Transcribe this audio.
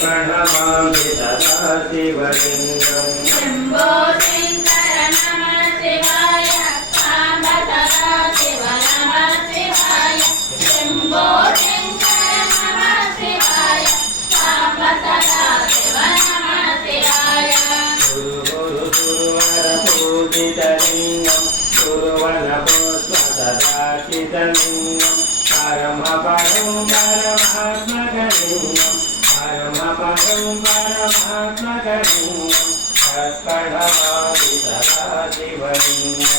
प्रणमामि सदा शिवलिङ्गम् शम्भो शङ्कर नमः शिवाय साम्ब सदा शिव नमः शिवाय शम्भो शङ्कर नमः शिवाय साम्ब सदा शिव नमः शिवाय गुरु गुरुवर पूजितलिङ्गं गुरुवनपुष्पसदाशितलिङ्गं परमपरं परमात्मकलिङ्गं परमपरं परमात्मकलिङ्गं तत्प्रणमामि सदा शिवलिङ्गम्